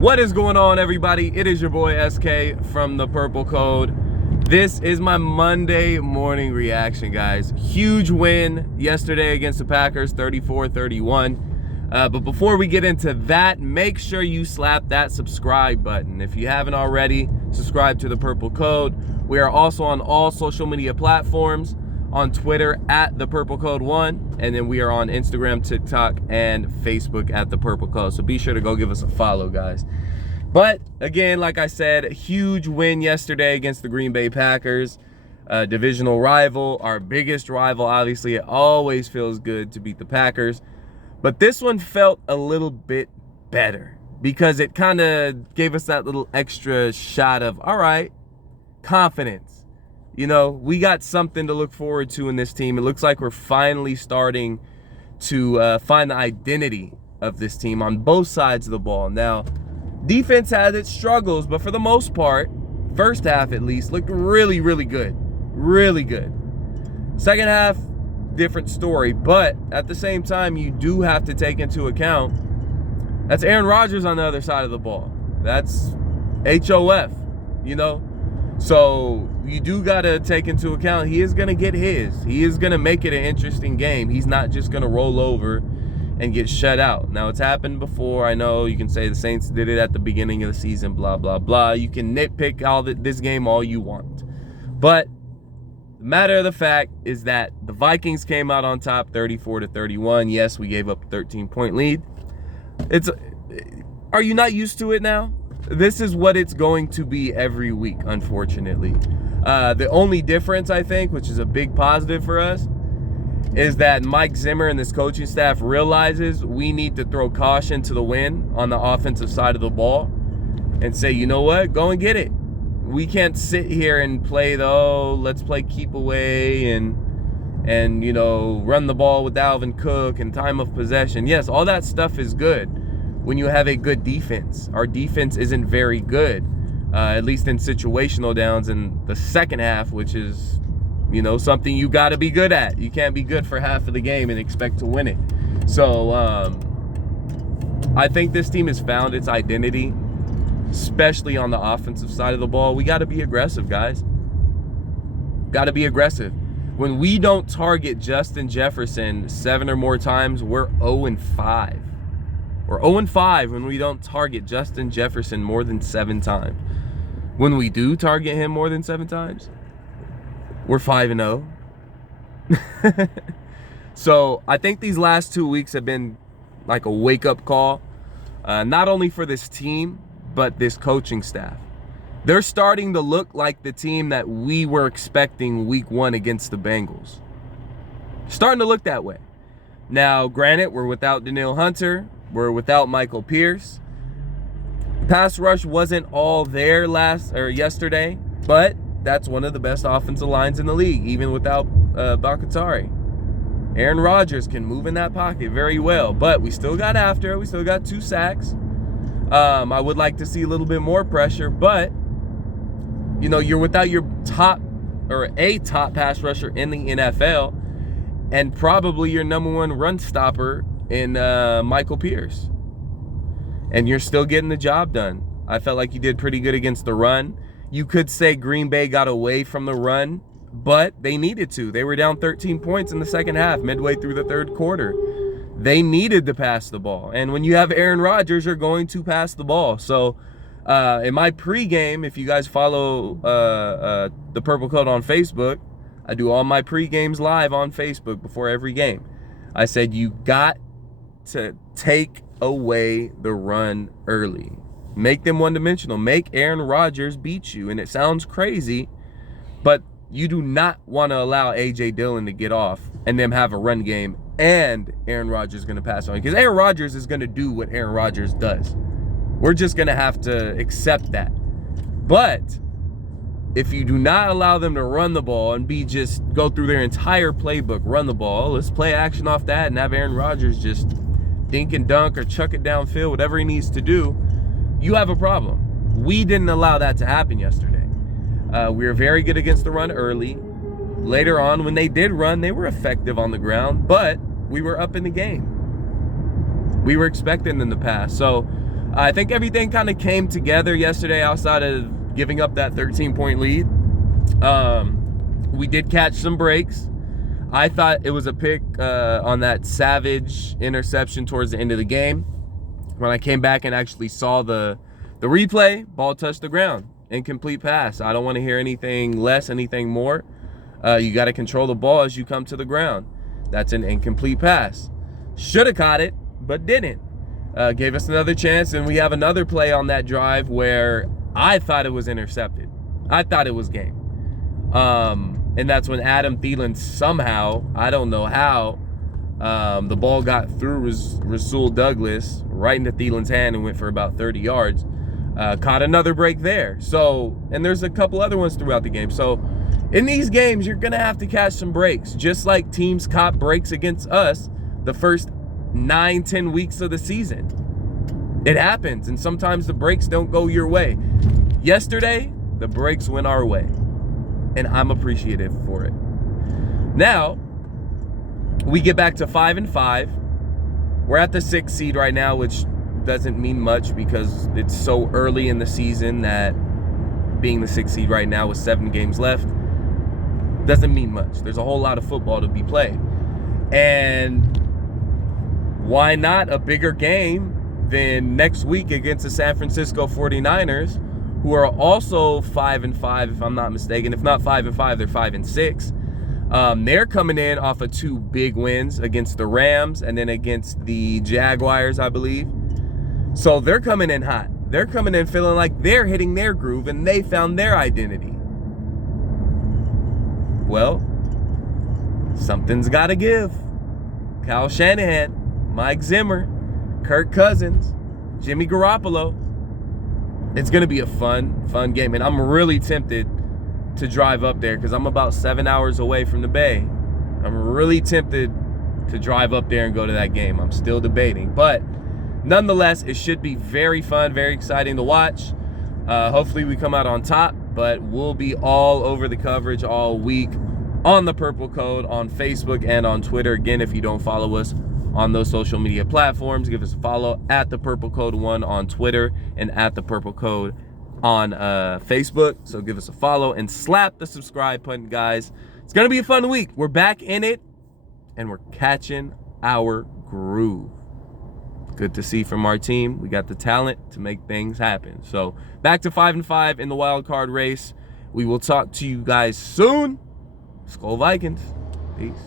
What is going on, everybody? It is your boy SK from the Purple Code. This is my Monday morning reaction, guys. Huge win yesterday against the Packers, 34-31. But before we get into that, make sure you slap that subscribe button. If you haven't already, subscribe to the Purple Code. We are also on all social media platforms. On Twitter at the Purple Code 1, and then we are on Instagram, TikTok, and Facebook at the Purple Code. So be sure to go give us a follow, guys. But again, like I said, a huge win yesterday against the Green Bay Packers, divisional rival, our biggest rival. Obviously, it always feels good to beat the Packers, but this one felt a little bit better because it kind of gave us that little extra shot of, all right, confidence. You know, we got something to look forward to in this team. It looks like we're finally starting to find the identity of this team on both sides of the ball. Now, defense has its struggles, but for the most part, first half at least, looked really, really good. Really good. Second half, different story. But at the same time, you do have to take into account that's Aaron Rodgers on the other side of the ball. That's HOF, you know? So you do got to take into account he is going to get his. He is going to make it an interesting game. He's not just going to roll over and get shut out. Now, it's happened before. I know you can say the Saints did it at the beginning of the season, blah, blah, blah. You can nitpick this game all you want. But the matter of the fact is that the Vikings came out on top 34-31. Yes, we gave up a 13-point lead. Are you not used to it now? This is what it's going to be every week, unfortunately. The only difference, I think, which is a big positive for us, is that Mike Zimmer and this coaching staff realizes we need to throw caution to the wind on the offensive side of the ball and say, you know what, go and get it. We can't sit here and play let's play keep away and you know, run the ball with Dalvin Cook and time of possession. Yes, all that stuff is good when you have a good defense. Our defense isn't very good, at least in situational downs in the second half, which is, you know, something you got to be good at. You can't be good for half of the game and expect to win it. So I think this team has found its identity, especially on the offensive side of the ball. We got to be aggressive, guys. Got to be aggressive. When we don't target Justin Jefferson 7 or more times, we're 0-5. We're 0-5 when we don't target Justin Jefferson more than 7 times. When we do target him more than 7 times, we're 5-0. So I think these last 2 weeks have been like a wake-up call, not only for this team, but this coaching staff. They're starting to look like the team that we were expecting week 1 against the Bengals. Starting to look that way. Now, granted, we're without Danielle Hunter. We're without Michael Pierce. Pass rush wasn't all there yesterday, but that's one of the best offensive lines in the league, even without Bakatari. Aaron Rodgers can move in that pocket very well, but we still got after it. We still got 2 sacks. I would like to see a little bit more pressure, but you know, you're without your top pass rusher in the NFL, and probably your number 1 run stopper in Michael Pierce. And you're still getting the job done. I felt like you did pretty good against the run. You could say Green Bay got away from the run, but they needed to. They were down 13 points in the second half, midway through the third quarter. They needed to pass the ball. And when you have Aaron Rodgers, you're going to pass the ball. So in my pregame, if you guys follow the Purple Code on Facebook, I do all my pregames live on Facebook before every game. I said you got to take away the run early. Make them one-dimensional. Make Aaron Rodgers beat you. And it sounds crazy, but you do not want to allow A.J. Dillon to get off and them have a run game and Aaron Rodgers is going to pass on. Because Aaron Rodgers is going to do what Aaron Rodgers does. We're just going to have to accept that. But if you do not allow them to run the ball and just go through their entire playbook, run the ball, let's play action off that and have Aaron Rodgers just dink and dunk or chuck it downfield, whatever he needs to do, you have a problem. We didn't allow that to happen yesterday. We were very good against the run early. Later on, when they did run, they were effective on the ground, but we were up in the game. We were expecting them to pass. So I think everything kind of came together yesterday outside of giving up that 13-point lead. We did catch some breaks. I thought it was a pick on that Savage interception towards the end of the game. When I came back and actually saw the replay, ball touched the ground. Incomplete pass. I don't want to hear anything less, anything more. You got to control the ball as you come to the ground. That's an incomplete pass. Should have caught it, but didn't. Gave us another chance, and we have another play on that drive where I thought it was intercepted. I thought it was game. And that's when Adam Thielen somehow, I don't know how, the ball got through Rasul Douglas right into Thielen's hand and went for about 30 yards. Caught another break there. So, and there's a couple other ones throughout the game. So, in these games, you're going to have to catch some breaks. Just like teams caught breaks against us the first 9-10 weeks of the season. It happens, and sometimes the breaks don't go your way. Yesterday, the breaks went our way, and I'm appreciative for it. Now, we get back to 5-5. We're at the 6th seed right now, which doesn't mean much because it's so early in the season that being the 6th seed right now with 7 games left doesn't mean much. There's a whole lot of football to be played. And why not a bigger game than next week against the San Francisco 49ers, who are also 5-5, if I'm not mistaken. If not 5-5, they're 5-6. They're coming in off of 2 big wins against the Rams and then against the Jaguars, I believe. So they're coming in hot. They're coming in feeling like they're hitting their groove and they found their identity. Well, something's got to give. Kyle Shanahan, Mike Zimmer, Kirk Cousins, Jimmy Garoppolo. It's going to be a fun game. And I'm really tempted to drive up there because I'm about 7 hours away from the Bay. I'm really tempted to drive up there and go to that game. I'm still debating. But nonetheless, it should be very fun, very exciting to watch. Hopefully we come out on top, but we'll be all over the coverage all week on the Purple Code on Facebook and on Twitter. Again, if you don't follow us on those social media platforms, give us a follow at the Purple Code 1 on Twitter and at the Purple Code on Facebook. So give us a follow and slap the subscribe button, guys. It's going to be a fun week. We're back in it and we're catching our groove. Good to see from our team. We got the talent to make things happen. So back to 5-5 in the wild card race. We will talk to you guys soon. SKOL'd Vikings. Peace.